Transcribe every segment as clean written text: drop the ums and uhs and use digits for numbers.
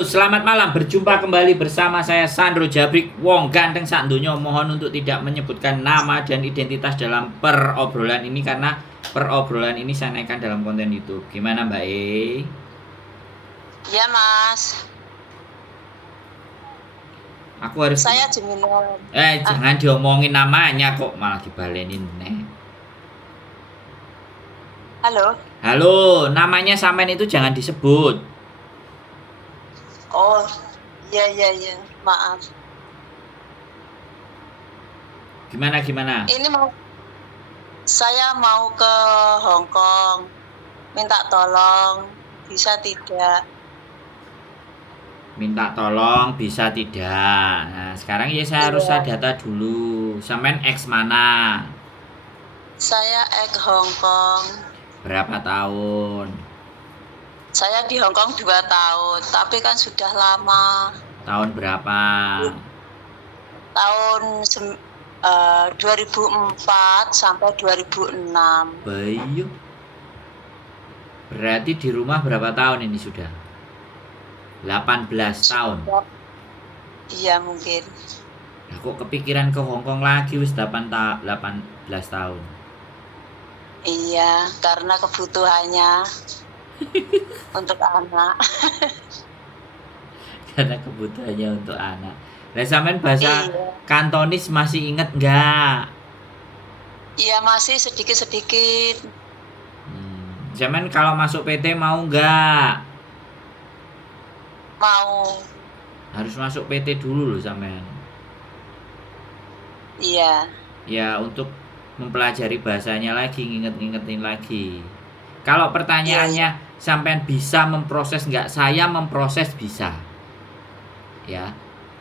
Selamat malam, berjumpa kembali bersama saya Sandro Jabrik Wong Ganteng sak donya. Mohon untuk tidak menyebutkan nama dan identitas dalam perobrolan ini karena perobrolan ini saya naikkan dalam konten YouTube. Gimana Mbak E? Iya Mas, Aku harus saya Jemilan. jangan diomongin namanya kok malah dibalenin nih. Halo. Halo, namanya sampean itu jangan disebut. Oh, iya, maaf. Gimana? Saya mau ke Hong Kong, minta tolong, bisa tidak? Minta tolong bisa tidak. Nah, sekarang ya saya harus data dulu. Sampean X mana? Saya Hong Kong. Berapa tahun? Saya di Hong Kong 2 tahun, tapi kan sudah lama. Tahun berapa? Tahun 2004 sampai 2006. Bayu. Berarti di rumah berapa tahun ini sudah? 18 tahun. Iya mungkin. Nah, kok kepikiran ke Hong Kong lagi wis 18 tahun? Iya, karena kebutuhannya untuk anak. Karena kebutuhannya untuk anak. Lah sampean bahasa Kantonis masih inget nggak? Iya masih sedikit-sedikit. Sampean kalau masuk PT mau nggak? Mau. Harus masuk PT dulu loh sampean. Iya. Ya untuk mempelajari bahasanya lagi, nginget-ngingetin lagi. Kalau pertanyaannya sampean bisa memproses nggak? Saya memproses bisa. Ya,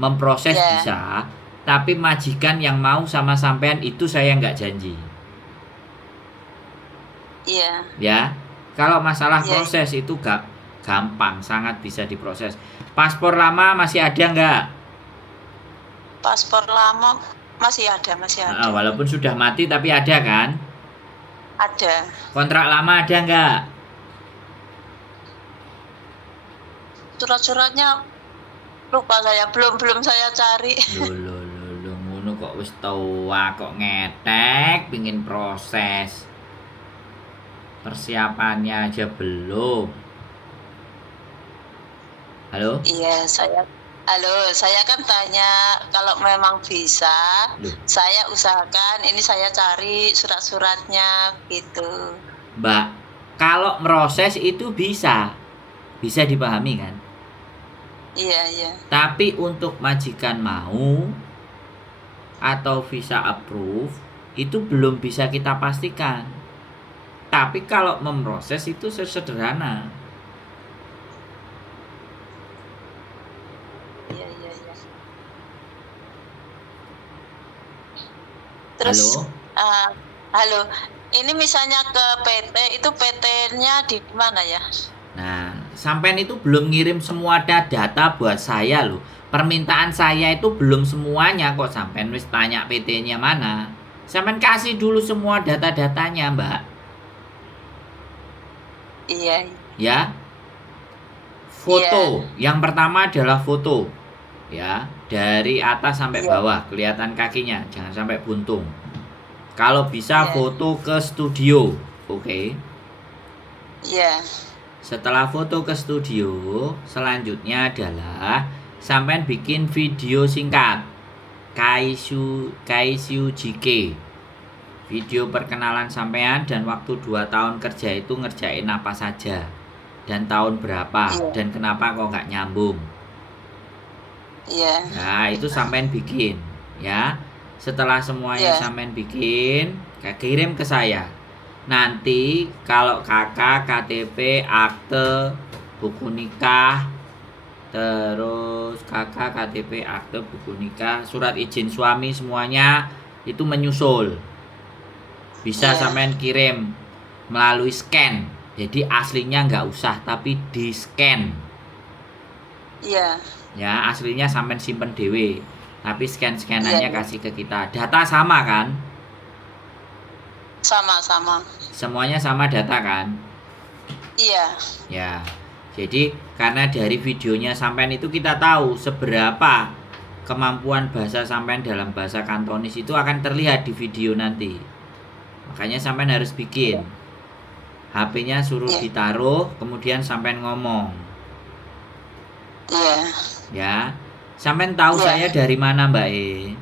memproses bisa. Tapi majikan yang mau sama sampean itu saya nggak janji. Iya. Ya, kalau masalah proses itu gampang, sangat bisa diproses. Paspor lama masih ada nggak? Paspor lama masih ada. Walaupun sudah mati tapi ada kan? Ada. Kontrak lama ada nggak? Surat-suratnya lupa saya, belum saya cari. Loh, ngono kok wis tua kok ngetek pingin proses. Persiapannya aja belum. Halo? Iya, saya kan tanya kalau memang bisa, saya usahakan ini saya cari surat-suratnya gitu. Mbak, kalau proses itu bisa dipahami kan? Iya. Tapi untuk majikan mau atau visa approve itu belum bisa kita pastikan. Tapi kalau memproses itu sederhana. Iya. Terus, halo. Ini misalnya ke PT, itu PT-nya di mana ya? Nah, sampean itu belum ngirim semua data buat saya loh. Permintaan saya itu belum semuanya kok sampean wis tanya PT-nya mana. Sampean kasih dulu semua data-datanya, Mbak. Iya. Ya. Foto. Yang pertama adalah foto. Ya, dari atas sampai bawah kelihatan kakinya, jangan sampai buntung. Kalau bisa foto ke studio. Oke. Iya. Setelah foto ke studio, selanjutnya adalah sampean bikin video singkat. Kaisyu JK. Video perkenalan sampean dan waktu 2 tahun kerja itu ngerjain apa saja. Dan tahun berapa dan kenapa kok nggak nyambung. Iya. Nah, itu sampean bikin, ya. Setelah semuanya sampean bikin, kirim ke saya. Nanti kalau kakak KTP, akte, buku nikah, terus kakak KTP, akte, buku nikah, surat izin suami semuanya itu menyusul. Bisa sampean kirim melalui scan. Jadi aslinya nggak usah tapi di scan. Iya. Ya, aslinya sampean simpen dewe. Tapi scan-scanannya kasih ke kita. Data sama kan? Sama. Semuanya sama data kan? Iya. Ya. Jadi karena dari videonya sampean itu kita tahu seberapa kemampuan bahasa sampean dalam bahasa Kantonis itu akan terlihat di video nanti. Makanya sampean harus bikin. HP-nya suruh ditaruh, kemudian sampean ngomong. Iya. Ya. Sampean tahu saya dari mana, Mbak E?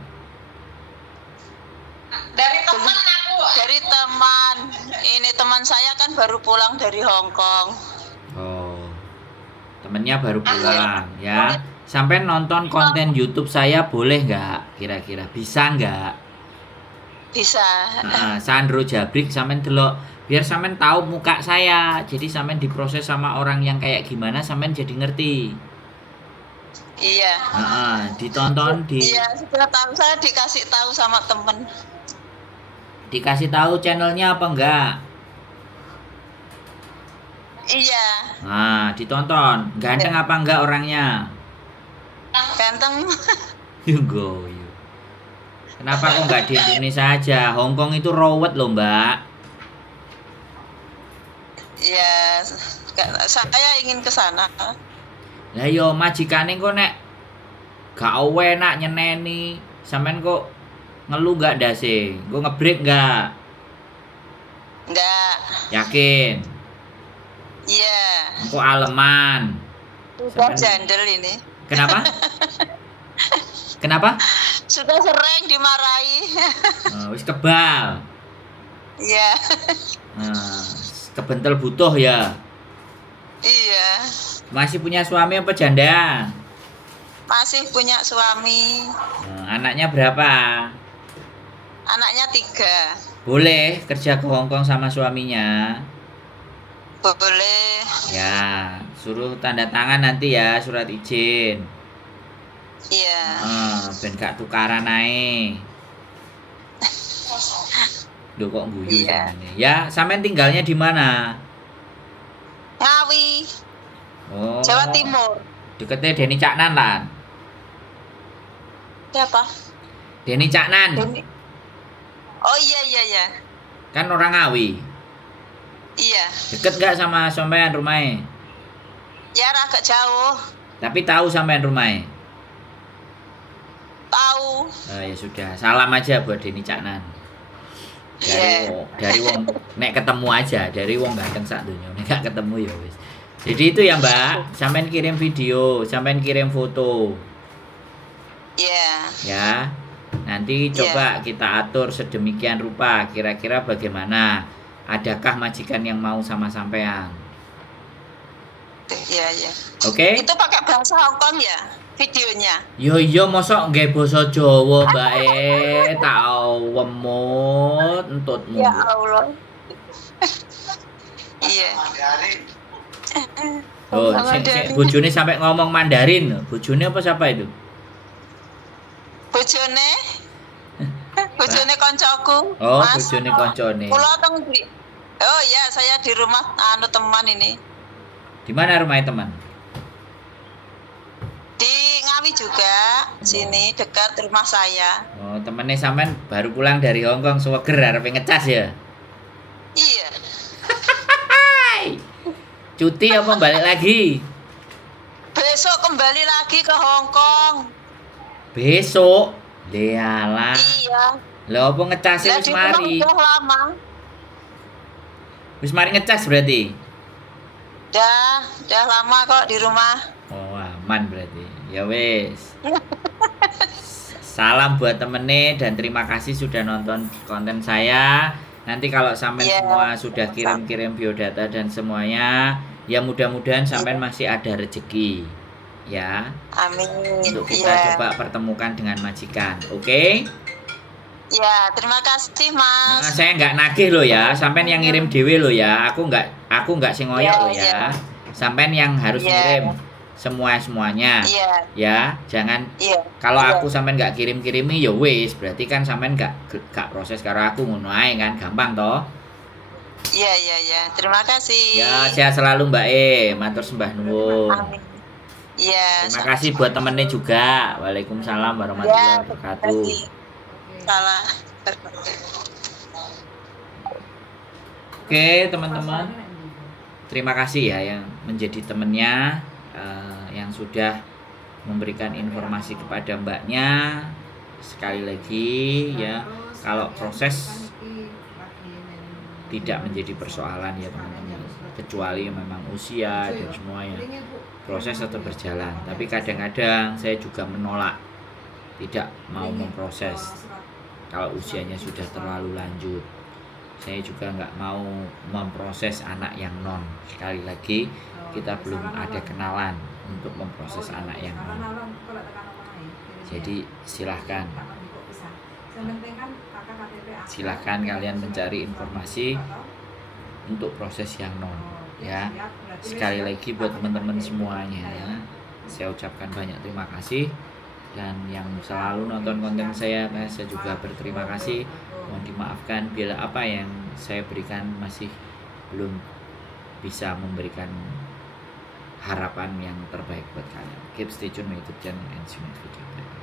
Dari teman aku. Dari teman. Ini teman saya kan baru pulang dari Hong Kong. Oh. Temennya baru pulang, ya. Sampai nonton konten YouTube saya boleh nggak? Kira-kira bisa nggak? Bisa. Sandro Jabrik sampean delok, biar sampean tahu muka saya. Jadi sampean diproses sama orang yang kayak gimana, sampean jadi ngerti. Iya. Ditonton di. Iya, sudah tahu, saya dikasih tahu sama temen. Dikasih tahu channelnya apa enggak? Iya. Nah, ditonton. Ganteng apa enggak orangnya? Ganteng. Yo. Kenapa kok enggak di Indonesia aja? Hong Kong itu rawat loh, Mbak. Iya, saya ingin ke sana. Lah yo majikane kok nek gak enak nyeneni, sampean kok ngeluh gak dase? Gue ngebrek gak? Enggak. Yakin? Iya. Kok aleman? Sudah jandel ini. Kenapa? Kenapa? Sudah sering dimarahi. Wis kebal. Iya. Kebentel butuh ya. Iya. Masih punya suami apa janda? Masih punya suami. Anaknya berapa? Anaknya 3. Boleh kerja ke Hong Kong sama suaminya? Boleh. Ya, suruh tanda tangan nanti ya surat izin. Iya. Ben gak tukaran ae. Duh kok guyu sampean. Ya, sampean tinggalnya di mana? Ngawi. Oh. Jawa Timur. Deketnya Deni Caknan lah. Siapa? Deni Caknan. Oh iya. Kan orang Ngawi. Iya. Deket gak sama sampean rumahnya? Ya agak jauh. Tapi tahu sampean rumahnya? Tahu. Ya sudah, salam aja buat Deni Caknan. Dari wong nek ketemu aja, dari wong ganteng sak donya. Nek gak ketemu ya wis. Jadi itu ya, Mbak. Sampean kirim video, sampean kirim foto. Iya. Ya. Nanti coba kita atur sedemikian rupa, kira-kira bagaimana? Adakah majikan yang mau sama sampean? Iya. Oke? Itu pakai bahasa Hong Kong ya videonya? Yo mosok nggih basa Jawa, Mbak tak wemut entutmu. Ya Allah. Iya. Oh, bojone sampai ngomong Mandarin. Bojone apa siapa itu? Bojone koncoku. Oh, Mas. bojone koncone. Kula teng di. Oh iya, saya di rumah teman ini. Di mana rumahnya teman? Di Ngawi juga, sini dekat rumah saya. Oh, temennya sampean baru pulang dari Hong Kong, seweger arep ngecas ya? Iya. Cuti apa balik lagi? Besok kembali lagi ke Hong Kong. Besok? Lealah. Iya. Lah apa ngecasnya wis mari? Udah lama. Wis mari ngecas berarti? Udah lama kok di rumah. Oh, aman berarti. Ya wis. Salam buat temennya dan terima kasih sudah nonton konten saya. Nanti kalau sampai semua sudah kirim-kirim biodata dan semuanya, ya mudah-mudahan sampai masih ada rezeki. Ya. Amin. Untuk kita coba pertemukan dengan majikan. Oke? Ya, terima kasih Mas. Saya nggak nagih loh ya, sampean yang ngirim dewe loh ya. Aku nggak sing ngoyok loh ya. Sampean yang harus ngirim semuanya. Ya, jangan. Kalau aku sampean nggak kirim-kirimi ya wis, berarti kan sampean nggak proses karo aku ngono ae kan, gampang toh. Iya. Terima kasih. Ya, sehat selalu Mbak matur sembah nuwun. Amin. Iya. Terima kasih buat temennya juga. Waalaikumsalam warahmatullahi wabarakatuh. Salah. Oke, teman-teman. Terima kasih ya yang menjadi temennya, yang sudah memberikan informasi kepada mbaknya. Sekali lagi ya, kalau proses tidak menjadi persoalan ya teman-teman, kecuali memang usia dan semuanya, proses tetap berjalan. Tapi kadang-kadang saya juga menolak, tidak mau memproses kalau usianya sudah terlalu lanjut. Saya juga nggak mau memproses anak yang non. Sekali lagi, kita belum ada kenalan untuk memproses anak yang non. Jadi silahkan kalian mencari informasi untuk proses yang non ya. Sekali lagi buat teman-teman semuanya, saya ucapkan banyak terima kasih. Dan yang selalu nonton konten saya juga berterima kasih. Mohon dimaafkan bila apa yang saya berikan masih belum bisa memberikan harapan yang terbaik buat kalian. Keep stay tune my YouTube channel and see you next video.